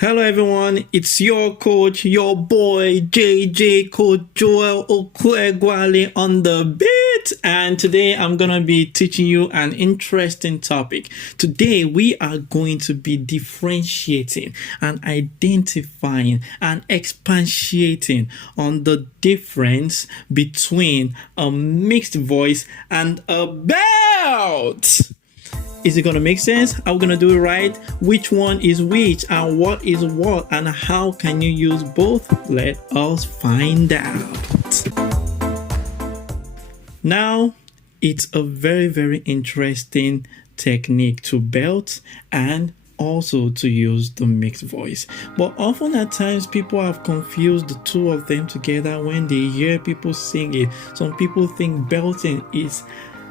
Hello everyone, it's your coach, your boy JJ, Coach Joel Okoeguale on the beat, and today I'm gonna be teaching you an interesting topic. Today we are going to be differentiating and identifying and expatiating on the difference between a mixed voice and a belt. Is it going to make sense? Are we going to do it right? Which one is which and what is what and how can you use both? Let us find out. Now, it's a very, very interesting technique to belt and also to use the mixed voice. But often at times people have confused the two of them together when they hear people sing it. Some people think belting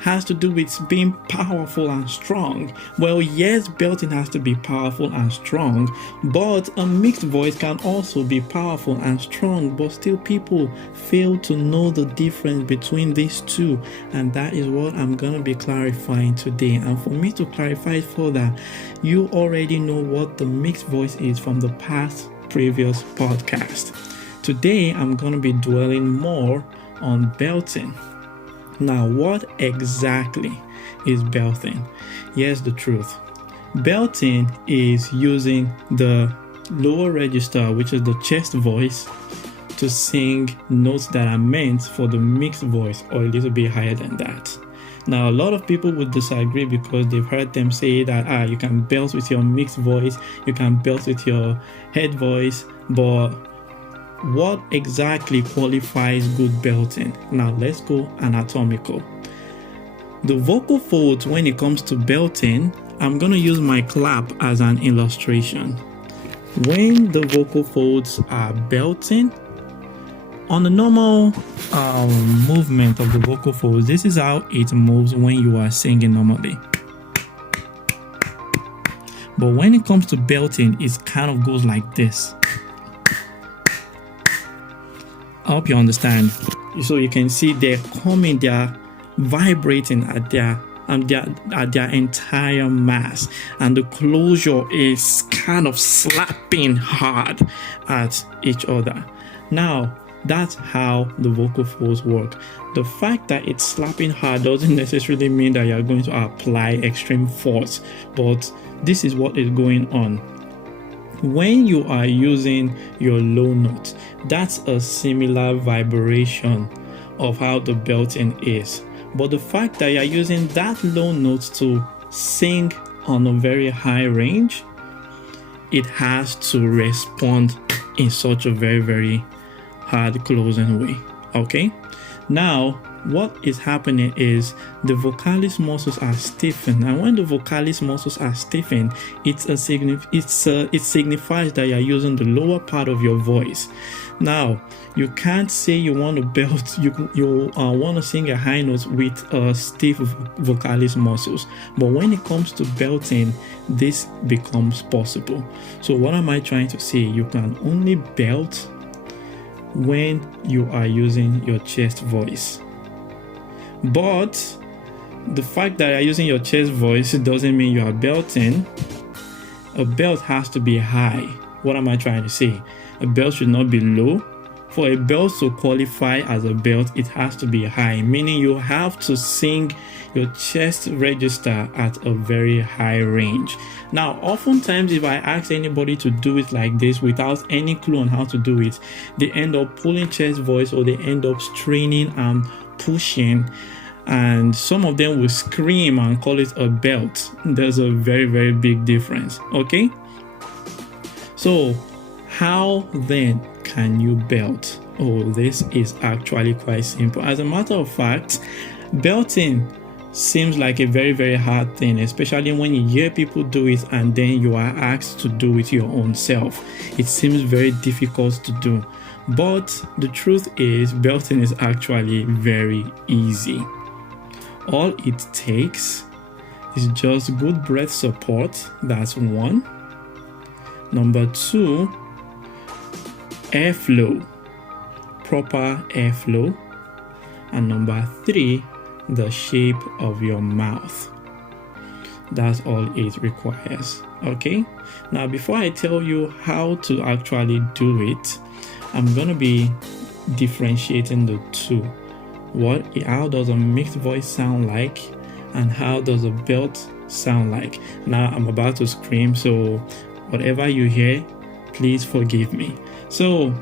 has to do with being powerful and strong. Well, yes, belting has to be powerful and strong, but a mixed voice can also be powerful and strong, but still people fail to know the difference between these two, and that is what I'm going to be clarifying today. And for me to clarify it further, you already know what the mixed voice is from the previous podcast. Today, I'm going to be dwelling more on belting. Now, what exactly is belting? Here's the truth. Belting is using the lower register, which is the chest voice, to sing notes that are meant for the mixed voice or a little bit higher than that. Now, a lot of people would disagree because they've heard them say that you can belt with your mixed voice, you can belt with your head voice, but what exactly qualifies good belting? Now let's go anatomical. The vocal folds, when it comes to belting, I'm going to use my clap as an illustration. When the vocal folds are belting, on the normal movement of the vocal folds, this is how it moves when you are singing normally. But when it comes to belting, it kind of goes like this. I hope you understand. So you can see they're vibrating at their entire mass, and the closure is kind of slapping hard at each other. Now, that's how the vocal folds work. The fact that it's slapping hard doesn't necessarily mean that you're going to apply extreme force, but this is what is going on. When you are using your low note, that's a similar vibration of how the belting is. But the fact that you're using that low note to sing on a very high range, it has to respond in such a very, very hard closing way. Okay? Now, what is happening is the vocalis muscles are stiffened, and when the vocalis muscles are stiffened, it signifies that you're using the lower part of your voice. Now, you can't say you want to belt, you want to sing a high note with stiff vocalis muscles, but when it comes to belting, this becomes possible. So what am I trying to say? You can only belt when you are using your chest voice. But the fact that you're using your chest voice doesn't mean you are belting. A belt has to be high. What am I trying to say? A belt should not be low. For a belt to qualify as a belt, it has to be high, meaning you have to sing your chest register at a very high range. Now, oftentimes, if I ask anybody to do it like this without any clue on how to do it, they end up pulling chest voice, or they end up straining and pushing, and some of them will scream and call it a belt. There's a very, very big difference. Okay, so how then can you belt? Oh, this is actually quite simple. As a matter of fact, belting seems like a very, very hard thing, especially when you hear people do it and then you are asked to do it your own self. It seems very difficult to do. But the truth is, belting is actually very easy. All it takes is just good breath support. That's one. Number two, airflow, proper airflow. And number three, the shape of your mouth. That's all it requires. Okay, now before I tell you how to actually do it, I'm gonna be differentiating the two. How does a mixed voice sound like, and how does a belt sound like? Now I'm about to scream, so whatever you hear, please forgive me. So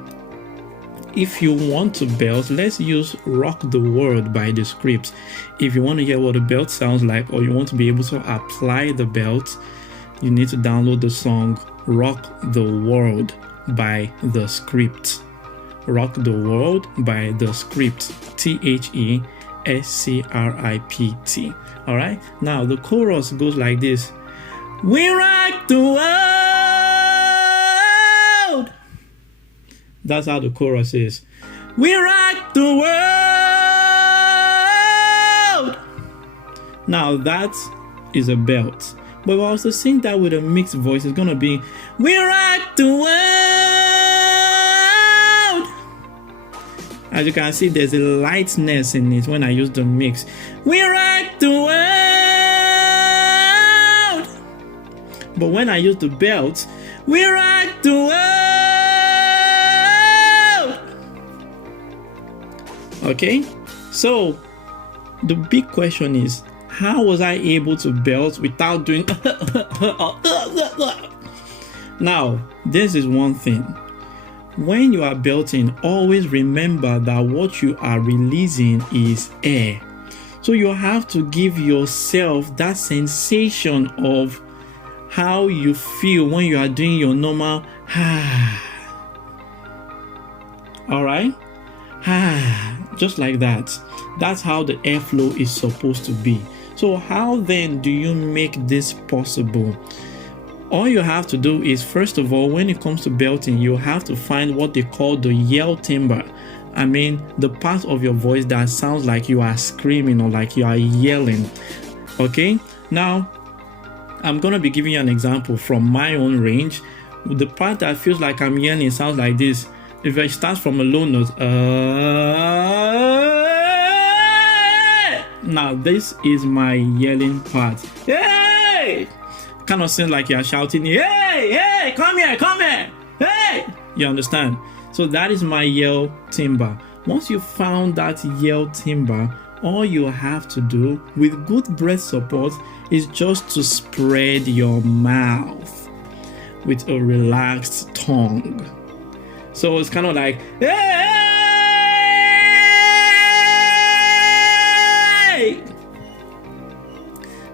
if you want to belt, let's use Rock the World by The Scripts. If you want to hear what a belt sounds like, or you want to be able to apply the belt, you need to download the song Rock the World by The Scripts. Rock the World by The Scripts. THESCRIPT. All right, now the chorus goes like this: we rock the world. That's how the chorus is. We rock the world. Now that is a belt, but we also sing that with a mixed voice. It's gonna be we rock the world. As you can see, there's a lightness in it when I use the mix. We rock the world. But when I use the belt, we rock the world. Okay, so the big question is, how was I able to belt without doing Now, this is one thing. When you are belting, always remember that what you are releasing is air. So you have to give yourself that sensation of how you feel when you are doing your normal all right, just like that. That's how the airflow is supposed to be. So how then do you make this possible? All you have to do is, first of all, when it comes to belting, you have to find what they call the yell timbre. I mean, the part of your voice that sounds like you are screaming or like you are yelling. Okay, now I'm gonna be giving you an example from my own range. The part that feels like I'm yelling sounds like this. If it starts from a low note, now this is my yelling part. Hey! Kind of sounds like you're shouting, hey, hey, come here, hey! You understand? So that is my yell timbre. Once you found that yell timbre, all you have to do with good breath support is just to spread your mouth with a relaxed tongue. So it's kind of like, hey!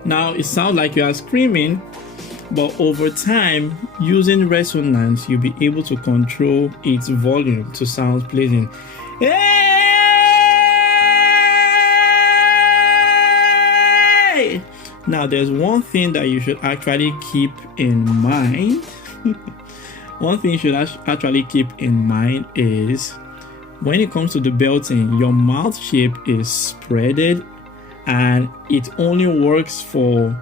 Now it sounds like you are screaming, but over time, using resonance, you'll be able to control its volume to sound pleasing. Hey! Now, there's one thing that you should actually keep in mind. One thing you should actually keep in mind is, when it comes to the belting, your mouth shape is spreaded, and it only works for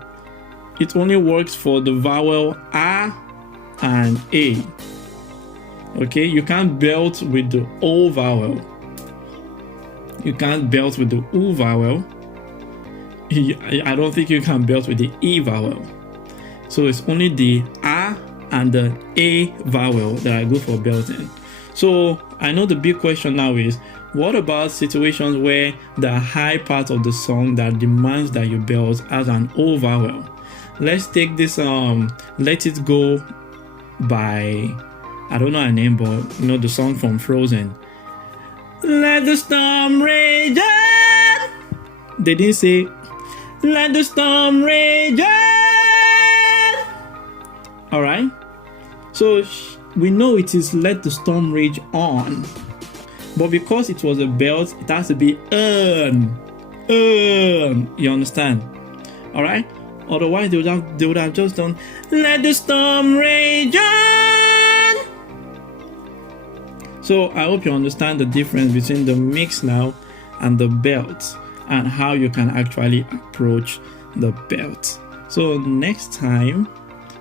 the vowel A and A. Okay, you can't belt with the O vowel. You can't belt with the U vowel. I don't think you can belt with the E vowel. So it's only the A and the A vowel that are good for belting. So I know the big question now is, what about situations where the high part of the song that demands that you belt has an O vowel? Let's take this Let It Go by, I don't know her name, but you know the song from Frozen. Let the storm rage on. They didn't say let the storm rage on. All right, so we know it is let the storm rage on, but because it was a belt, it has to be you understand? All right, otherwise they would have just done let the storm rage on. So I hope you understand the difference between the mix now and the belt, and how you can actually approach the belt. So next time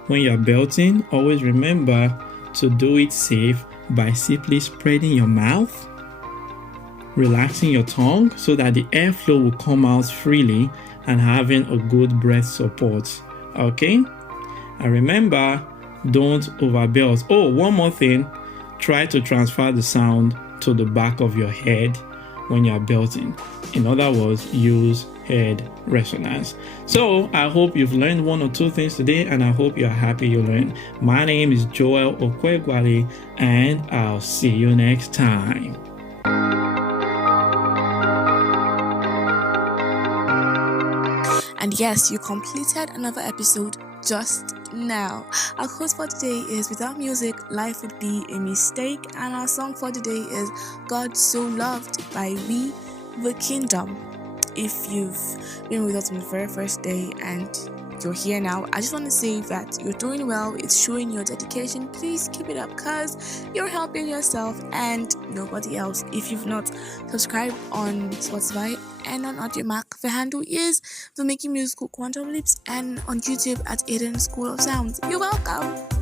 when you're belting, always remember to do it safe by simply spreading your mouth, relaxing your tongue so that the airflow will come out freely, and having a good breath support. Okay? And remember, don't overbelt. Oh, one more thing. Try to transfer the sound to the back of your head when you're belting. In other words, use head resonance. So I hope you've learned one or two things today, and I hope you're happy you learned. My name is Joel Okoeguale, and I'll see you next time. And yes, you completed another episode just now. Our quote for today is, without music, life would be a mistake. And our song for today is God So Loved by We The Kingdom. If you've been with us on the very first day and you're here now, I just want to say that you're doing well. It's showing your dedication. Please keep it up, because you're helping yourself and nobody else. If you've not subscribed on Spotify and on AudioMac, the handle is the Making Musical Quantum Leaps, and on YouTube at Aiden School of Sounds. You're welcome.